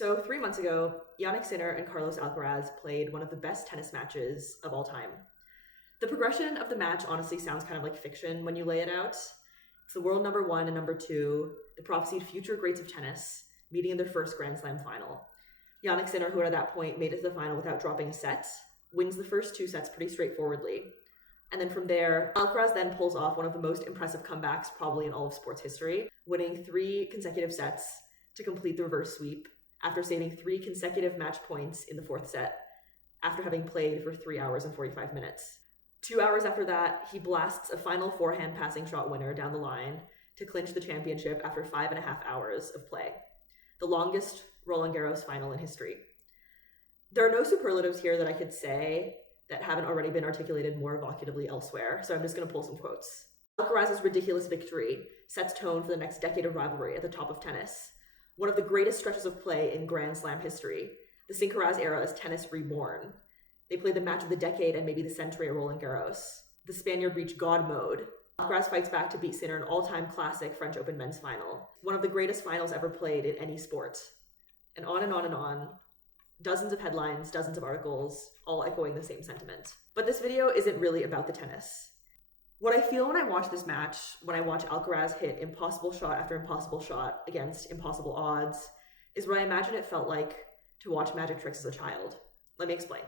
So 3 months ago, Jannik Sinner and Carlos Alcaraz played one of the best tennis matches of all time. The progression of the match honestly sounds kind of like fiction when you lay it out. It's the world number one and number two, the prophesied future greats of tennis, meeting in their first Grand Slam final. Jannik Sinner, who at that point made it to the final without dropping a set, wins the first two sets pretty straightforwardly. And then from there, Alcaraz then pulls off one of the most impressive comebacks probably in all of sports history, winning 3 consecutive sets to complete the reverse sweep after saving 3 consecutive match points in the 4th set after having played for 3 hours and 45 minutes. 2 hours after that, he blasts a final forehand passing shot winner down the line to clinch the championship after 5.5 hours of play, the longest Roland Garros final in history. There are no superlatives here that I could say that haven't already been articulated more evocatively elsewhere, so I'm just going to pull some quotes. Alcaraz's ridiculous victory sets tone for the next decade of rivalry at the top of tennis. One of the greatest stretches of play in Grand Slam history. The Alcaraz era is tennis reborn. They played the match of the decade and maybe the century at Roland Garros. The Spaniard reached God mode. Alcaraz fights back to beat Sinner in an all-time classic French Open men's final. One of the greatest finals ever played in any sport. And on and on and on. Dozens of headlines, dozens of articles, all echoing the same sentiment. But this video isn't really about the tennis. What I feel when I watch this match, when I watch Alcaraz hit impossible shot after impossible shot against impossible odds, is what I imagine it felt like to watch magic tricks as a child. Let me explain.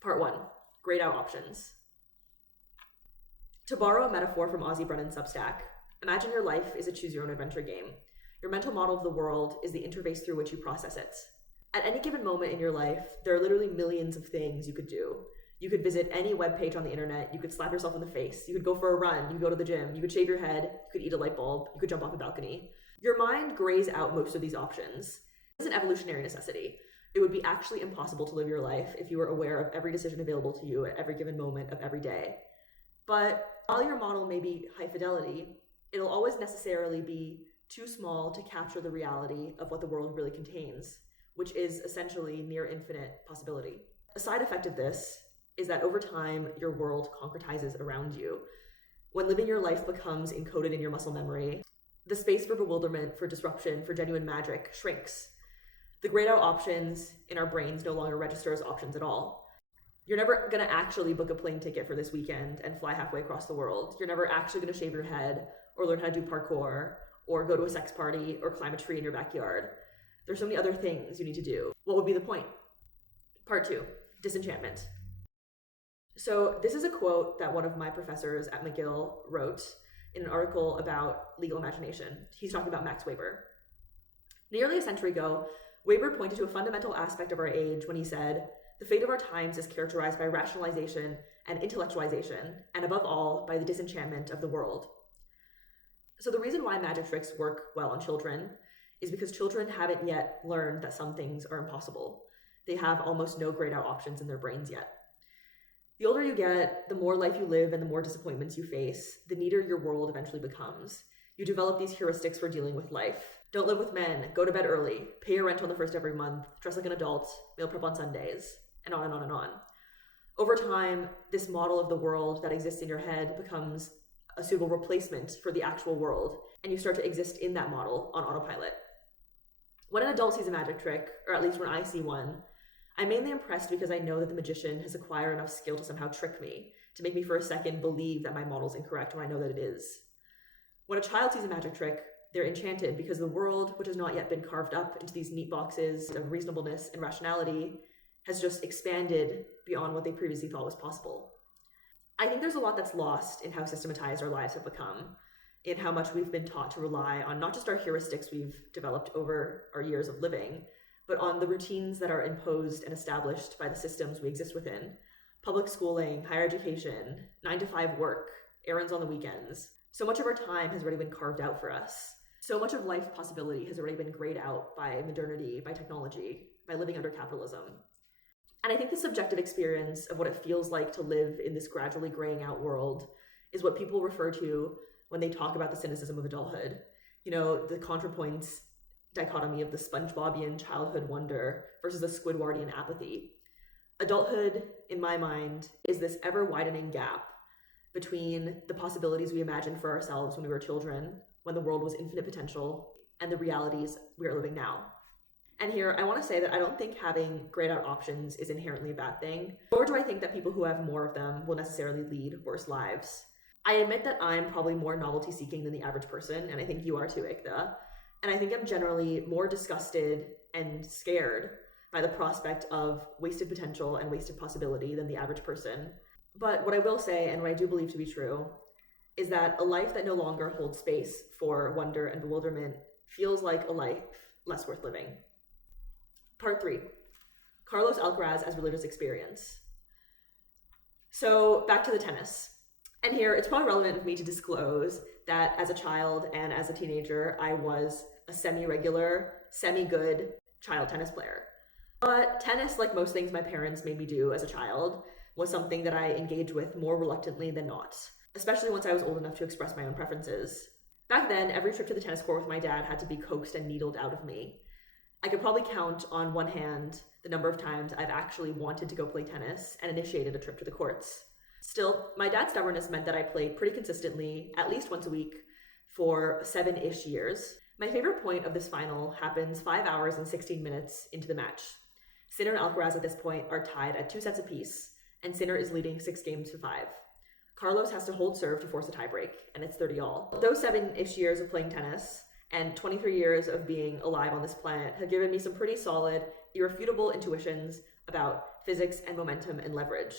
Part 1, grayed out options. To borrow a metaphor from Ozzy Brennan's Substack, imagine your life is a choose-your-own-adventure game. Your mental model of the world is the interface through which you process it. At any given moment in your life, there are literally millions of things you could do. You could visit any webpage on the internet, you could slap yourself in the face, you could go for a run, you could go to the gym, you could shave your head, you could eat a light bulb, you could jump off a balcony. Your mind grays out most of these options. It's an evolutionary necessity. It would be actually impossible to live your life if you were aware of every decision available to you at every given moment of every day. But while your model may be high fidelity, it'll always necessarily be too small to capture the reality of what the world really contains, which is essentially near infinite possibility. A side effect of this is that over time, your world concretizes around you. When living your life becomes encoded in your muscle memory, the space for bewilderment, for disruption, for genuine magic shrinks. The grayed out options in our brains no longer register as options at all. You're never gonna actually book a plane ticket for this weekend and fly halfway across the world. You're never actually gonna shave your head or learn how to do parkour or go to a sex party or climb a tree in your backyard. There's so many other things you need to do. What would be the point? Part 2, disenchantment. So this is a quote that one of my professors at McGill wrote in an article about legal imagination. He's talking about Max Weber. Nearly a century ago, Weber pointed to a fundamental aspect of our age when he said, "The fate of our times is characterized by rationalization and intellectualization, and above all, by the disenchantment of the world." So the reason why magic tricks work well on children is because children haven't yet learned that some things are impossible. They have almost no grayed out options in their brains yet. The older you get, the more life you live and the more disappointments you face, the neater your world eventually becomes. You develop these heuristics for dealing with life. Don't live with men, go to bed early, pay your rent on the first every month, dress like an adult, meal prep on Sundays, and on and on and on. Over time, this model of the world that exists in your head becomes a suitable replacement for the actual world, and you start to exist in that model on autopilot. When an adult sees a magic trick, or at least when I see one, I'm mainly impressed because I know that the magician has acquired enough skill to somehow trick me, to make me for a second believe that my model's incorrect when I know that it is. When a child sees a magic trick, they're enchanted because the world, which has not yet been carved up into these neat boxes of reasonableness and rationality, has just expanded beyond what they previously thought was possible. I think there's a lot that's lost in how systematized our lives have become, in how much we've been taught to rely on not just our heuristics we've developed over our years of living, but on the routines that are imposed and established by the systems we exist within. Public schooling, higher education, 9-to-5 work, errands on the weekends. So much of our time has already been carved out for us. So much of life possibility has already been grayed out by modernity, by technology, by living under capitalism. And I think the subjective experience of what it feels like to live in this gradually graying out world is what people refer to when they talk about the cynicism of adulthood. You know, the ContraPoints dichotomy of the SpongeBobian childhood wonder versus the Squidwardian apathy. Adulthood, in my mind, is this ever-widening gap between the possibilities we imagined for ourselves when we were children, when the world was infinite potential, and the realities we are living now. And here, I want to say that I don't think having grayed out options is inherently a bad thing, nor do I think that people who have more of them will necessarily lead worse lives. I admit that I'm probably more novelty seeking than the average person, and I think you are too, Ikta. And I think I'm generally more disgusted and scared by the prospect of wasted potential and wasted possibility than the average person. But what I will say, and what I do believe to be true, is that a life that no longer holds space for wonder and bewilderment feels like a life less worth living. Part 3, Carlos Alcaraz as religious experience. So back to the tennis. And here, it's probably relevant for me to disclose that as a child and as a teenager, I was a semi-regular, semi-good child tennis player. But tennis, like most things my parents made me do as a child, was something that I engaged with more reluctantly than not, especially once I was old enough to express my own preferences. Back then, every trip to the tennis court with my dad had to be coaxed and needled out of me. I could probably count on one hand the number of times I've actually wanted to go play tennis and initiated a trip to the courts. Still, my dad's stubbornness meant that I played pretty consistently, at least once a week, for 7-ish years. My favorite point of this final happens 5 hours and 16 minutes into the match. Sinner and Alcaraz at this point are tied at 2 sets apiece, and Sinner is leading 6 games to 5. Carlos has to hold serve to force a tiebreak, and it's 30-all. Those 7-ish years of playing tennis and 23 years of being alive on this planet have given me some pretty solid, irrefutable intuitions about physics and momentum and leverage,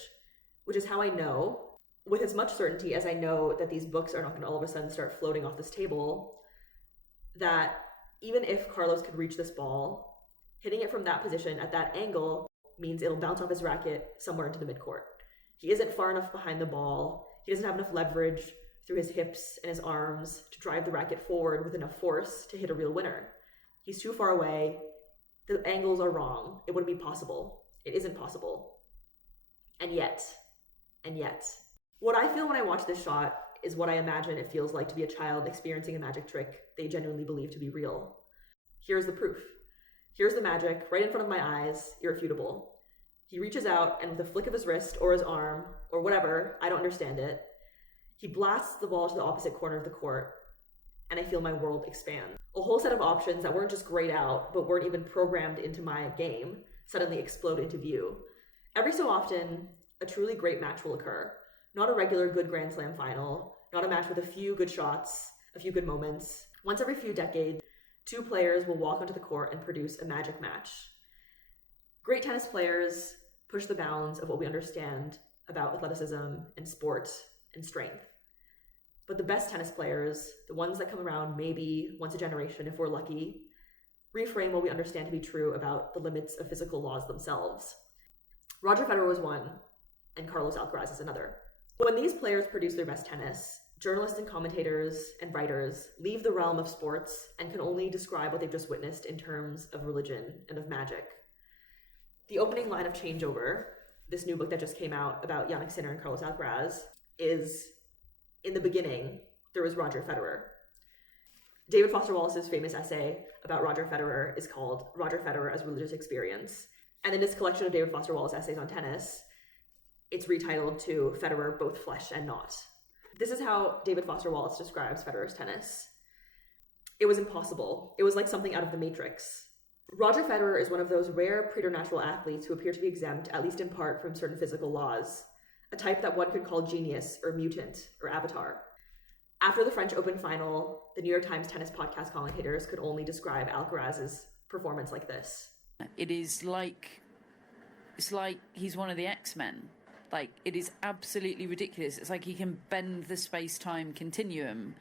which is how I know, with as much certainty as I know that these books are not going to all of a sudden start floating off this table, that even if Carlos could reach this ball, hitting it from that position at that angle means it'll bounce off his racket somewhere into the midcourt. He isn't far enough behind the ball. He doesn't have enough leverage through his hips and his arms to drive the racket forward with enough force to hit a real winner. He's too far away. The angles are wrong. It wouldn't be possible. It isn't possible. And yet, what I feel when I watch this shot is what I imagine it feels like to be a child experiencing a magic trick they genuinely believe to be real. Here's the proof. Here's the magic right in front of my eyes, irrefutable. He reaches out and with a flick of his wrist or his arm or whatever, I don't understand it, he blasts the ball to the opposite corner of the court, and I feel my world expand. A whole set of options that weren't just grayed out, but weren't even programmed into my game, suddenly explode into view. Every so often, a truly great match will occur. Not a regular good Grand Slam final, not a match with a few good shots, a few good moments. Once every few decades, 2 players will walk onto the court and produce a magic match. Great tennis players push the bounds of what we understand about athleticism and sport and strength. But the best tennis players, the ones that come around maybe once a generation if we're lucky, reframe what we understand to be true about the limits of physical laws themselves. Roger Federer was one, and Carlos Alcaraz is another. When these players produce their best tennis, journalists and commentators and writers leave the realm of sports and can only describe what they've just witnessed in terms of religion and of magic. The opening line of Changeover, this new book that just came out about Jannik Sinner and Carlos Alcaraz, is, in the beginning, there was Roger Federer. David Foster Wallace's famous essay about Roger Federer is called Roger Federer as Religious Experience. And in this collection of David Foster Wallace essays on tennis, it's retitled to Federer, Both Flesh and Not. This is how David Foster Wallace describes Federer's tennis. It was impossible. It was like something out of the Matrix. Roger Federer is one of those rare preternatural athletes who appear to be exempt, at least in part, from certain physical laws, a type that one could call genius or mutant or avatar. After the French Open final, the New York Times tennis podcast commentators could only describe Alcaraz's performance like this. It's like he's one of the X-Men. Like, it is absolutely ridiculous. It's like he can bend the space-time continuum.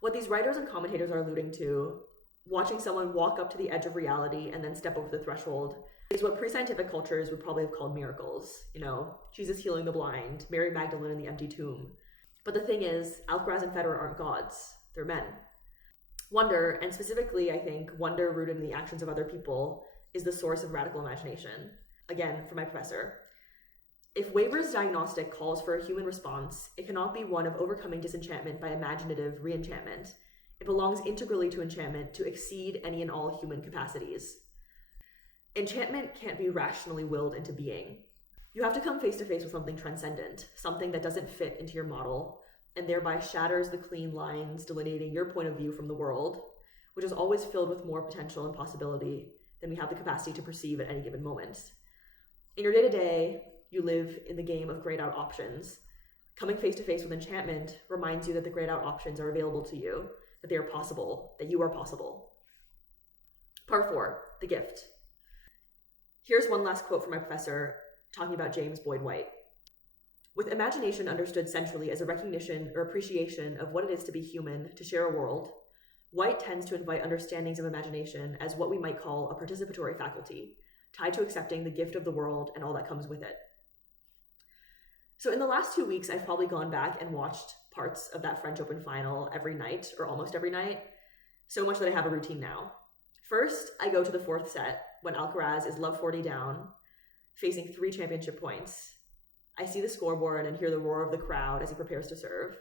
What these writers and commentators are alluding to, watching someone walk up to the edge of reality and then step over the threshold, is what pre-scientific cultures would probably have called miracles. You know, Jesus healing the blind, Mary Magdalene in the empty tomb. But the thing is, Alcaraz and Federer aren't gods. They're men. Wonder, and specifically, I think, wonder rooted in the actions of other people, is the source of radical imagination. Again, from my professor. If Weber's diagnostic calls for a human response, it cannot be one of overcoming disenchantment by imaginative re-enchantment. It belongs integrally to enchantment to exceed any and all human capacities. Enchantment can't be rationally willed into being. You have to come face to face with something transcendent, something that doesn't fit into your model, and thereby shatters the clean lines delineating your point of view from the world, which is always filled with more potential and possibility than we have the capacity to perceive at any given moment. In your day-to-day, you live in the game of grayed out options. Coming face to face with enchantment reminds you that the grayed out options are available to you, that they are possible, that you are possible. Part 4, the gift. Here's one last quote from my professor talking about James Boyd White. With imagination understood centrally as a recognition or appreciation of what it is to be human, to share a world, White tends to invite understandings of imagination as what we might call a participatory faculty, tied to accepting the gift of the world and all that comes with it. So in the last 2 weeks, I've probably gone back and watched parts of that French Open final every night, or almost every night, so much that I have a routine now. First, I go to the 4th set when Alcaraz is love 40 down, facing 3 championship points. I see the scoreboard and hear the roar of the crowd as he prepares to serve.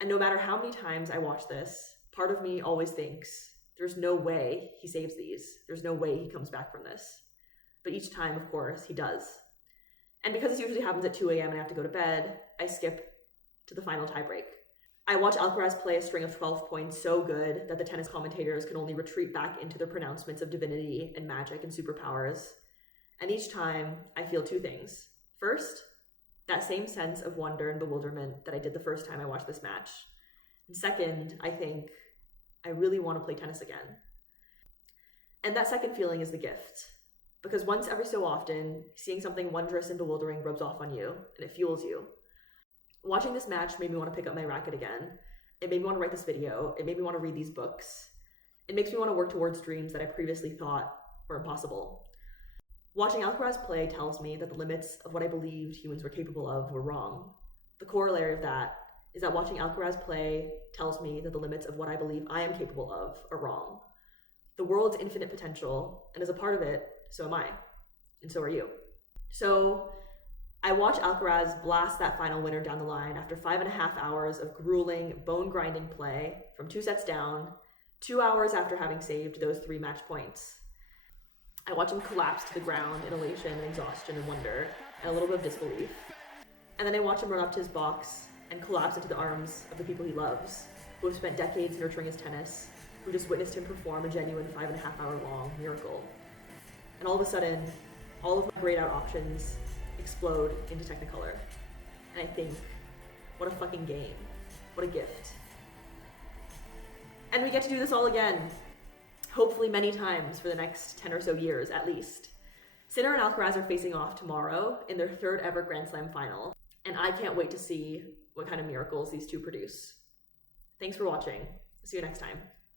And no matter how many times I watch this, part of me always thinks, there's no way he saves these. There's no way he comes back from this. But each time, of course, he does. And because this usually happens at 2 a.m. and I have to go to bed, I skip to the final tiebreak. I watch Alcaraz play a string of 12 points so good that the tennis commentators can only retreat back into their pronouncements of divinity and magic and superpowers. And each time, I feel 2 things. First, that same sense of wonder and bewilderment that I did the first time I watched this match. And second, I think, I really want to play tennis again. And that second feeling is the gift. Because once every so often, seeing something wondrous and bewildering rubs off on you, and it fuels you. Watching this match made me want to pick up my racket again. It made me want to write this video. It made me want to read these books. It makes me want to work towards dreams that I previously thought were impossible. Watching Alcaraz play tells me that the limits of what I believed humans were capable of were wrong. The corollary of that is that watching Alcaraz play tells me that the limits of what I believe I am capable of are wrong. The world's infinite potential, and as a part of it, so am I. And so are you. So I watch Alcaraz blast that final winner down the line after 5.5 hours of grueling, bone-grinding play from 2 sets down, 2 hours after having saved those 3 match points. I watch him collapse to the ground in elation and exhaustion and wonder, and a little bit of disbelief. And then I watch him run up to his box and collapse into the arms of the people he loves, who have spent decades nurturing his tennis, who just witnessed him perform a genuine 5.5 hour long miracle. And all of a sudden, all of my grayed out options explode into Technicolor. And I think, what a fucking game. What a gift. And we get to do this all again. Hopefully many times for the next 10 or so years, at least. Sinner and Alcaraz are facing off tomorrow in their 3rd ever Grand Slam final. And I can't wait to see what kind of miracles these two produce. Thanks for watching. See you next time.